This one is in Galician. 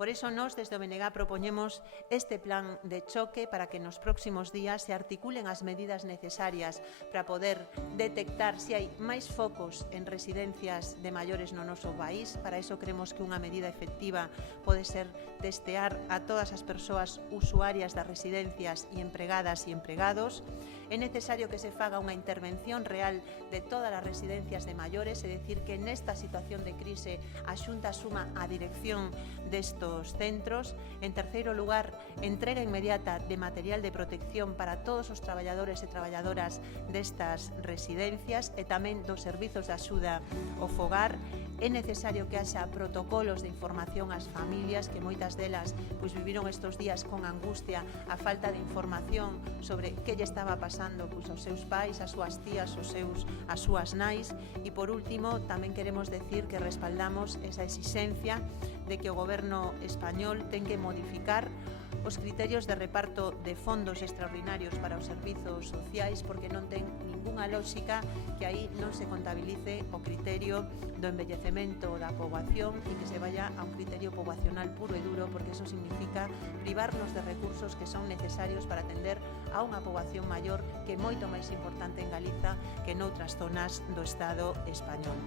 Por iso, nós, desde o BNG, propoñemos este plan de choque para que nos próximos días se articulen as medidas necesarias para poder detectar se hai máis focos en residencias de maiores no noso país. Para iso creemos que unha medida efectiva pode ser testear a todas as persoas usuarias das residencias e empregadas e empregados. É necesario que se faga unha intervención real de todas as residencias de maiores, é dicir, que nesta situación de crise a Xunta asuma a dirección destos centros. En terceiro lugar, entrega inmediata de material de protección para todos os traballadores e traballadoras destas residencias e tamén dos servizos de axuda ao fogar. É necesario que haxa protocolos de información ás familias que moitas delas viviron estes días con angustia a falta de información sobre que lle estaba pasando aos seus pais, ás súas tías, ás súas nais. E por último, tamén queremos decir que respaldamos esa exigencia de que o Goberno español ten que modificar os criterios de reparto de fondos extraordinarios para os servizos sociais, porque non ten ningunha lógica que aí non se contabilice o criterio do envellecemento da poboación e que se vaya a un criterio poboacional puro e duro, porque eso significa privarnos de recursos que son necesarios para atender a unha poboación maior que é moito máis importante en Galiza que noutras zonas do Estado español.